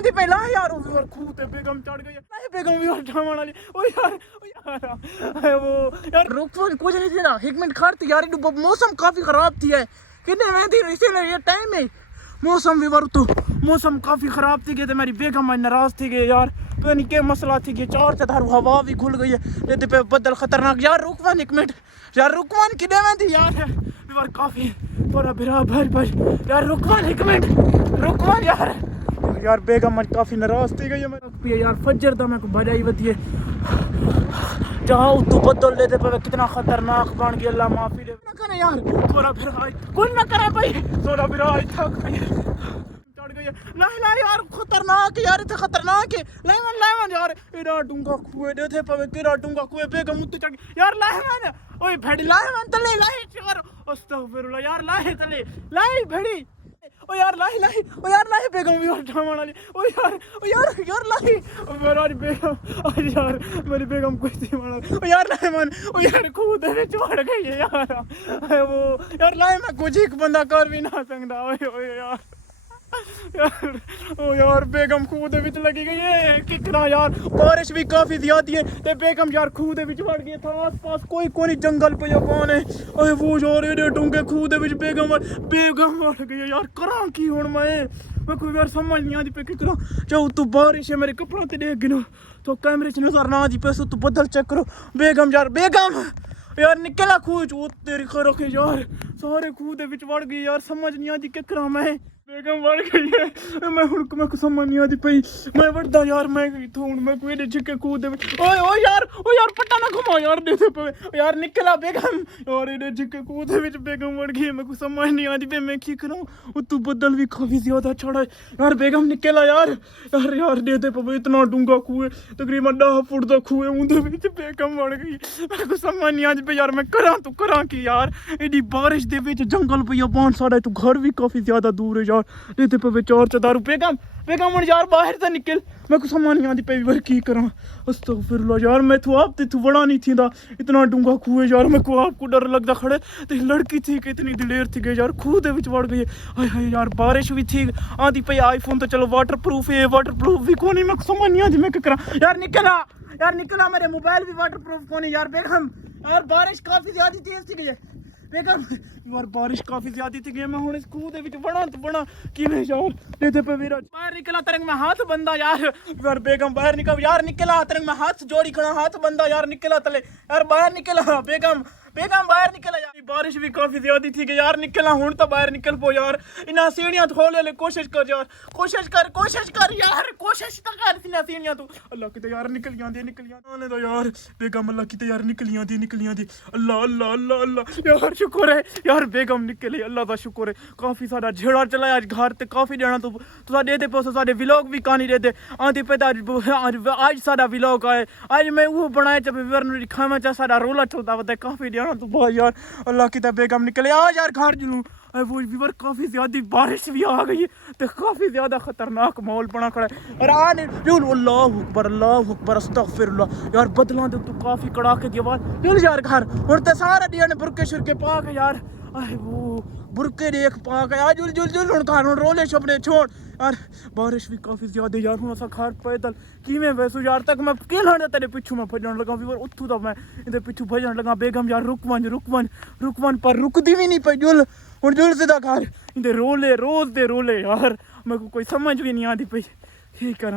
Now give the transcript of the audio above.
आती पहला यार उस और खूब ते बेगम चढ़ गई नहीं बेगम भी और ठामण वाली ओ यार वो यार रुक कुछ नहीं थी ना 1 मिनट खड़ती यार मौसम काफी खराब थी है कितने में थी इसीलिए ये टाइम है मौसम भी वरतु मौसम काफी खराब थी गए मेरी बेगम नाराज थी गए यार पता नहीं क्या मसला थी कि 4 से धारू हवा भी खुल गई है ये पे बदल खतरनाक यार रुकवान 1 मिनट यार रुकवान कितने में थी यार काफी थोड़ा बिरा भर यार रुकवान 1 मिनट रुकवान यार बेगम आज काफी नाराज थी गई है यार फजर दा मैं को बजाई बती है जाओ तू बदल लेते पे कितना खतरनाक बन गया अल्लाह माफी दे ना करे यार थोड़ा बिरा कोई ना करे भाई थोड़ा बिरा थक चढ़ गई नहीं यार खतरनाक यार इतना खतरनाक है लेमन यार एडा डूंगा कुएं दे थे पे केरा डूंगा कुएं बेगम मुत्ते चढ़ यार लेमन ओए भेड़ी लेमन तले लाई यार अस्तगफिरुल्लाह यार लाई तले लाई भेड़ी ओ यार लाई बेगम भी और ठामण वाली ओ यार लाई मेरा बेगम यार मेरी बेगम कोई थी मारा ओ यार लेमन ओ यार खुद में चढ़ गई है यार वो यार लाई मैं कुछ एक बंदा कर भी ना सकता ओए यार बेगम खूद विच लगी गई है कितना यार बारिश भी काफी ज्यादा है ते बेगम यार खूद विच वड़ गई था आस-पास कोई जंगल पे कौन है ओए वो यार एडे डूंगे खूद विच बेगम वड़ गई यार करा की हुन मैं कोई यार समझ नहीं आती पे कि करा चाहो तू बारिश है मेरे कपड़ों ते देख गिनो तो कैमरे च नजर ना आती पे तू बदल चेक करो बेगम यार निकला खूद तेरी खरो के यार सारे खूद विच वड़ गई यार समझ नहीं आती क्या करा मैं बेगम बढ़ गई है मैं हुन को समझ नहीं आती पई मैं वड़दा यार मैं थोन मैं कोई झिके कूद ओ यार पट्टा ना घुमाओ यार दे पे यार निकला बेगम यार एडे झिके कूद विच बेगम बढ़ गई मैं को समझ नहीं आती पे मैं की करूं ओ तू बदल भी काफी ज्यादा चढ़ा यार बेगम निकला यार दे पे इतना डूंगा कुएं तकरीबन 10 फुट दा कुएं उंदे विच बेगम बढ़ गई मैं को समझ नहीं आती पे यार मैं करा की यार एडी बारिश दे विच जंगल पे पान साडा तू घर भी काफी ज्यादा दूर है यार देते पे 4 बेगम यार बाहर से निकल मैं को समझ नहीं आती पे की करा अस्तगफिरुल्लाह यार मैं तू बड़ा नहीं थी इतना डूंगा कुएं यार मैं को आपको डर लगता खड़े तो लड़की थी कि इतनी दिलेर थी गई यार खूह दे विच वड़ गई हाय यार बारिश भी थी आती पे आईफोन तो चलो वाटरप्रूफ भी कोनी मैं समझ नहीं आती मैं क्या करा यार निकला मेरे मोबाइल भी वाटरप्रूफ कोनी यार बेगम यार बारिश काफी ज्यादा तेज थी गई बेगम यार बारिश काफी ज्यादा थी गई मैं हुन इस खूह दे विच बड़ा किवें यार देते पे मेरा बाहर निकला तरंग में हाथ बंदा यार बेगम बाहर निकला तरंग में हाथ जोड़ी खड़ा हाथ बंदा यार निकला तले यार बाहर निकला बेगम बाहर निकला यार बारिश भी काफी ज्यादा थी कि यार निकला हुन तो बाहर निकल पो यार इना सीढ़ियां खोल ले कोशिश कर यार कोशिश तो कर इना सीढ़ियां तू अल्लाह की तो यार निकल आने दो यार बेगम अल्लाह की तो यार निकल आंदी अल्लाह यार शुक्र है यार बेगम निकली अल्लाह का शुक्र है काफी सारा झेड़ा चला आज घर ते काफी देना तू दे दे पे साडे व्लॉग भी कहानी दे दे आंदी पे आज साडा व्लॉग आए आज मैं वो बनाया जब विवरण दिखावा चा साडा रोला चलता होता काफी देना तू बहुत यार अल्लाह की तो बेगम निकले आज यार घर जुलूं वो विवर काफी ज्यादा बारिश भी आ गई है तो काफी ज्यादा खतरनाक माहौल बना खड़ा है और अल्लाह अकबर अस्तगफिरुल्लाह यार बदला दे तू काफी कड़ाके की आवाज चल यार घर और ते सारा दिया ने बुरके शुरके पा के यार वो बुरके देख पा के यार जुल हुन घर रोले छपने छोड़ यार बारिश भी काफी ज्यादा यार हुन असा घर पैदल किवें वैसू यार तक मैं केलण तेरे पिछू में भजन लगा विवर उठू तो मैं इधर पिछू भजन लगा बेगम यार रुकवन पर रुकदी भी नहीं पे जुल सीधा घर इधर रोले रोज दे रोले यार मेरे को कोई समझ भी नहीं आती पई ठीक है।